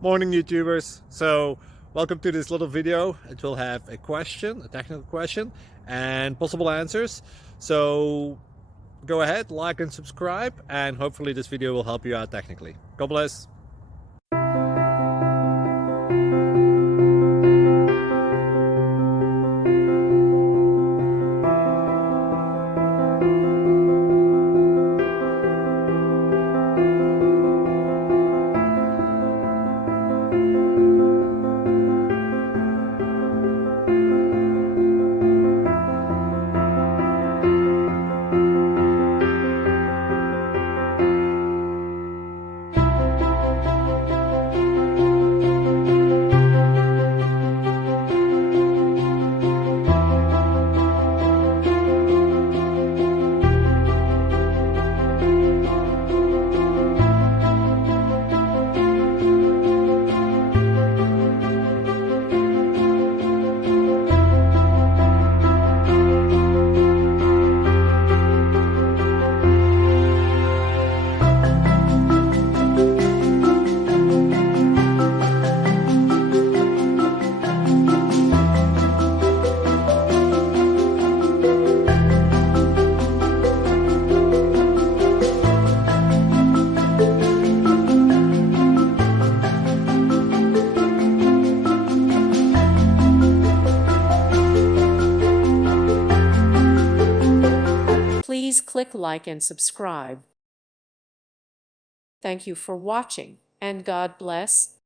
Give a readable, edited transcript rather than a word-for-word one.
Morning YouTubers. So welcome to this little video. It will have a question, a technical question, and possible answers. So go ahead, like and subscribe, and hopefully this video will help you out technically. God bless. Please click like and subscribe. Thank you for watching, and God bless.